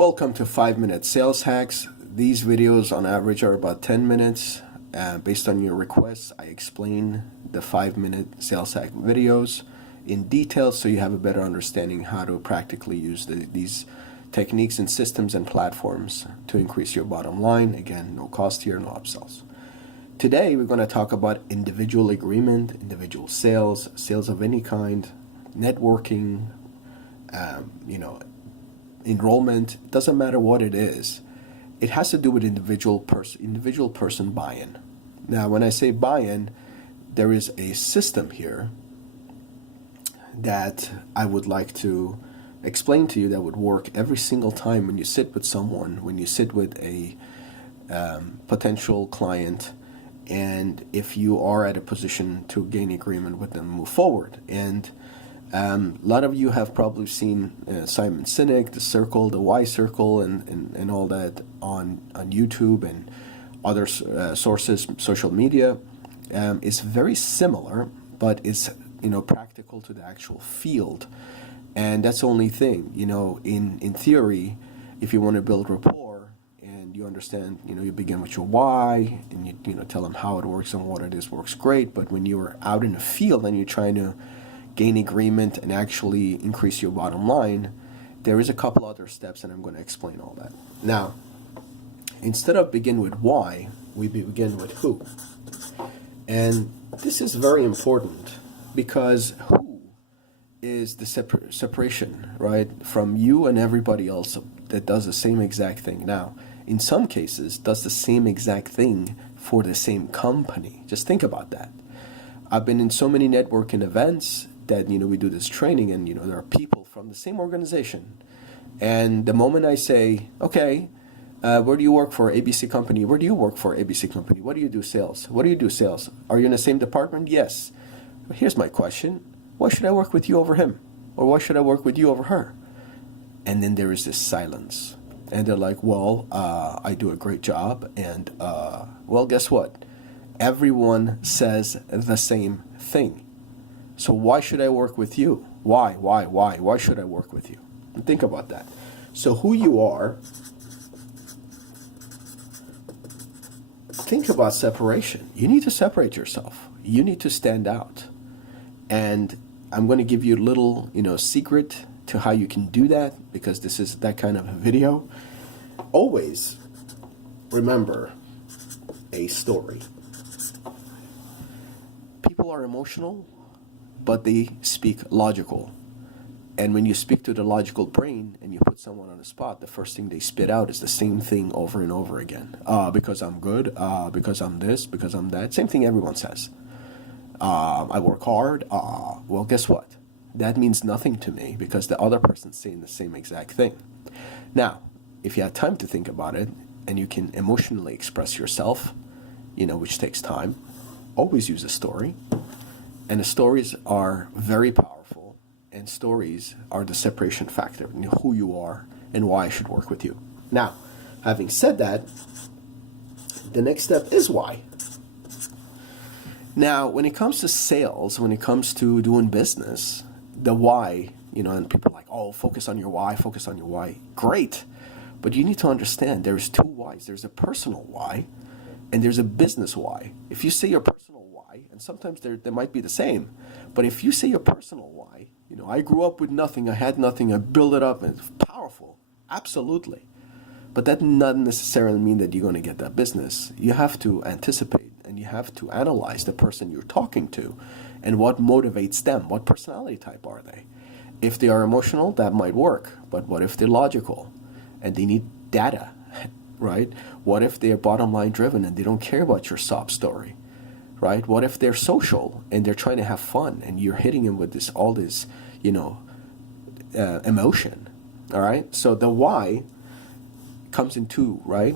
Welcome to 5-Minute Sales Hacks. These videos on average are about 10 minutes. Based on your requests, I explain the 5-minute sales hack videos in detail so you have a better understanding how to practically use these techniques and systems and platforms to increase your bottom line. Again, no cost here, no upsells. Today, we're going to talk about individual agreement, individual sales, sales of any kind, networking, enrollment. It doesn't matter what it is. It has to do with individual person buy-in. Now, when I say buy-in, there is a system here that I would like to explain to you that would work every single time when you sit with someone, when you sit with a potential client, and if you are at a position to gain agreement with them, move forward. And a lot of you have probably seen Simon Sinek, the circle, the Y circle, and all that on YouTube and other sources, social media. It's very similar, but it's practical to the actual field, and that's the only thing. In theory, if you want to build rapport and you understand, you begin with your why and you tell them how it works and what it is works great. But when you're out in the field and you're trying to gain agreement and actually increase your bottom line, there is a couple other steps, and I'm going to explain all that. Now, instead of begin with why, we begin with who. And this is very important because who is the separation, right, from you and everybody else that does the same exact thing. Now, in some cases, does the same exact thing for the same company. Just think about that. I've been in so many networking events that we do this training, and there are people from the same organization, and the moment I say, okay, where do you work for? ABC company. Where do you work for? ABC company. What do you do? Sales. What do you do? Sales. Are you in the same department? Yes. Here's my question: why should I work with you over him, or why should I work with you over her? And then there is this silence, and they're like, well, I do a great job, and well, guess what? Everyone says the same thing. So why should I work with you? Why? Why should I work with you? And think about that. So who you are, think about separation. You need to separate yourself. You need to stand out. And I'm going to give you a little, secret to how you can do that, because this is that kind of a video. Always remember a story. People are emotional, but they speak logical. And when you speak to the logical brain and you put someone on the spot, the first thing they spit out is the same thing over and over again. Because I'm good, because I'm this, because I'm that. Same thing everyone says. I work hard. Well, guess what? That means nothing to me, because the other person's saying the same exact thing. Now, if you have time to think about it and you can emotionally express yourself, which takes time, always use a story. And the stories are very powerful, and stories are the separation factor, who you are and why I should work with you. Now, having said that, the next step is why. Now, when it comes to sales, when it comes to doing business, the why, and people are like, oh, focus on your why, focus on your why. Great. But you need to understand there's two whys. There's a personal why and there's a business why. If you say your personal why, and sometimes they might be the same, but if you say your personal why, I grew up with nothing, I had nothing, I built it up, and it's powerful, absolutely. But that doesn't necessarily mean that you're going to get that business. You have to anticipate and you have to analyze the person you're talking to and what motivates them. What personality type are they? If they are emotional, that might work. But what if they're logical and they need data, right? What if they're bottom line driven and they don't care about your sob story, right? What if they're social and they're trying to have fun and you're hitting them with all this, emotion, all right? So the why comes in two, right?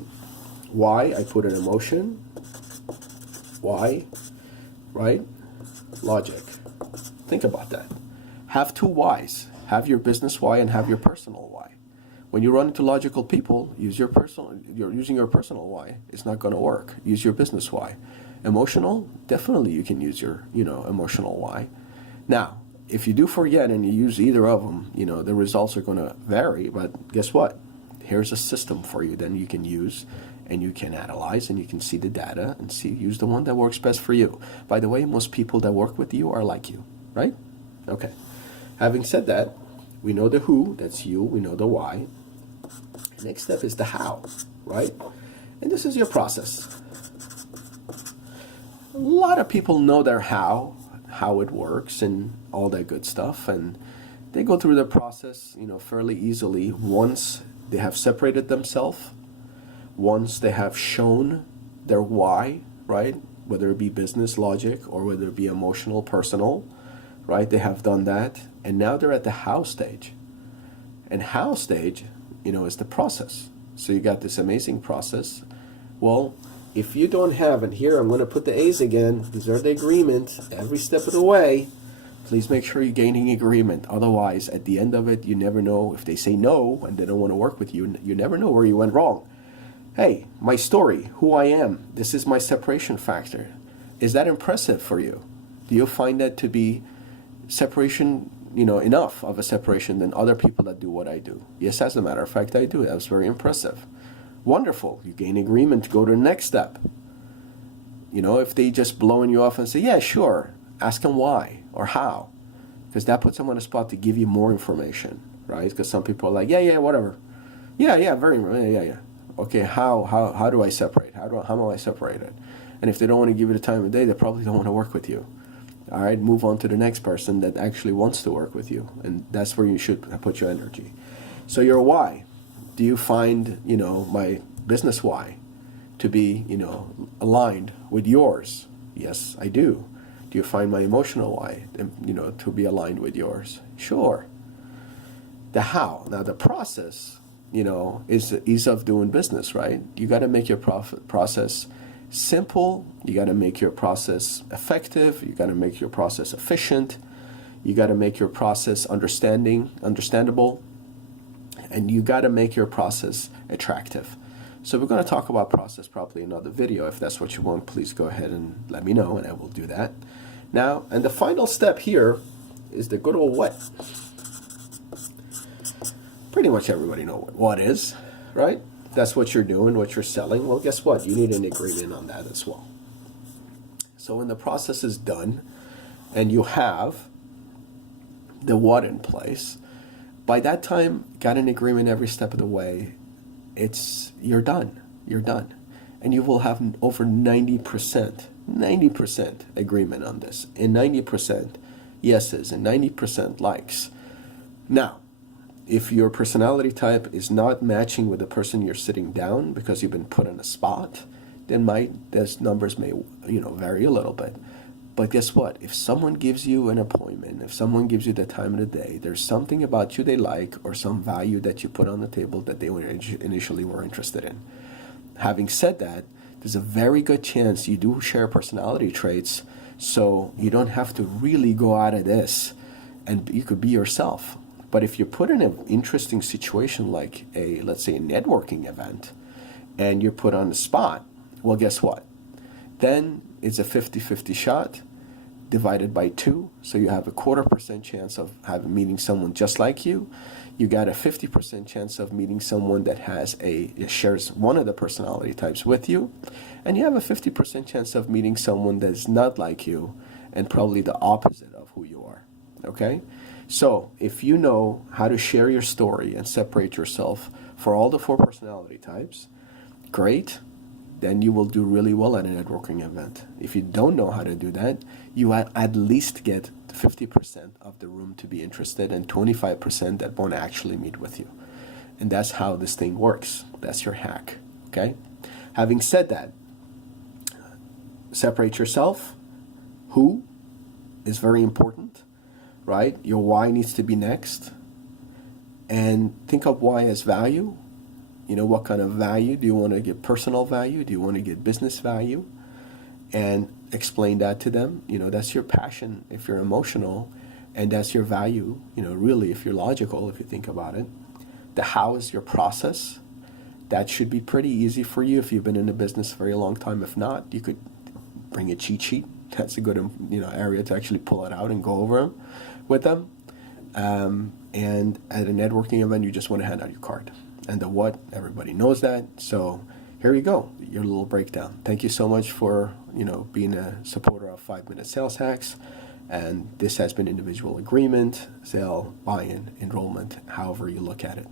Why, I put an emotion. Why, right? Logic. Think about that. Have two whys. Have your business why and have your personal why. When you run into logical people, you're using your personal why. It's not going to work. Use your business why. Emotional, definitely you can use your, emotional why. Now, if you do forget and you use either of them, the results are going to vary, but guess what? Here's a system for you then you can use, and you can analyze, and you can see the data and use the one that works best for you. By the way, most people that work with you are like you, right? Okay. Having said that, we know the who, that's you, we know the why. The next step is the how, right? And this is your process. A lot of people know their how it works and all that good stuff, and they go through the process, fairly easily once they have separated themselves, once they have shown their why, right? Whether it be business logic or whether it be emotional, personal, right? They have done that, and now they're at the how stage. And how stage, is the process. So you got this amazing process. Well, if you don't have, and here I'm going to put the A's again, these are the agreement every step of the way. Please make sure you're gaining agreement. Otherwise, at the end of it, you never know. If they say no and they don't want to work with you, you never know where you went wrong. Hey, my story, who I am, this is my separation factor. Is that impressive for you? Do you find that to be separation, enough of a separation than other people that do what I do? Yes, as a matter of fact, I do. That was very impressive. Wonderful. You gain agreement to go to the next step. If they just blowing you off and say, yeah, sure, ask them why or how, because that puts them on the spot to give you more information, right? Because some people are like, yeah, whatever. Yeah, yeah. Okay, how do I separate? How am I separated? And if they don't want to give you the time of day, they probably don't want to work with you. All right, move on to the next person that actually wants to work with you, and that's where you should put your energy. So your why. Do you find, my business why to be, aligned with yours? Yes, I do. Do you find my emotional why, to be aligned with yours? Sure. The how. Now the process, is the ease of doing business, right? You got to make your process simple. You got to make your process effective. You got to make your process efficient. You got to make your process understandable. And you got to make your process attractive. So we're going to talk about process probably in another video. If that's what you want, please go ahead and let me know, and I will do that. Now, and the final step here is the good old what. Pretty much everybody knows what is, right? That's what you're doing, what you're selling. Well, guess what? You need an agreement on that as well. So when the process is done and you have the what in place, by that time, got an agreement every step of the way, you're done. You're done. And you will have over 90% agreement on this, and 90% yeses, and 90% likes. Now, if your personality type is not matching with the person you're sitting down because you've been put on a spot, then those numbers may, vary a little bit. But guess what? If someone gives you an appointment, if someone gives you the time of the day, there's something about you they like, or some value that you put on the table that they initially were interested in. Having said that, there's a very good chance you do share personality traits, so you don't have to really go out of this, and you could be yourself. But if you're put in an interesting situation like let's say a networking event, and you're put on the spot, well, guess what? Then it's a 50-50 shot divided by 2, so you have a 0.25% chance of meeting someone just like you. You got a 50% chance of meeting someone that shares one of the personality types with you, and you have a 50% chance of meeting someone that's not like you and probably the opposite of who you are. Okay? So if you know how to share your story and separate yourself for all the 4 personality types, great. Then you will do really well at a networking event. If you don't know how to do that, you at least get 50% of the room to be interested and 25% that won't actually meet with you. And that's how this thing works. That's your hack, okay? Having said that, separate yourself. Who is very important, right? Your why needs to be next. And think of why as value. What kind of value? Do you want to get personal value? Do you want to get business value? And explain that to them. That's your passion if you're emotional, and that's your value, really, if you're logical, if you think about it. The how is your process. That should be pretty easy for you if you've been in the business a very long time. If not, you could bring a cheat sheet. That's a good, area to actually pull it out and go over with them. And at a networking event, you just want to hand out your card. And the what, everybody knows that. So here you go, your little breakdown. Thank you so much for being a supporter of 5-Minute Sales Hacks. And this has been individual agreement, sale, buy-in, enrollment, however you look at it.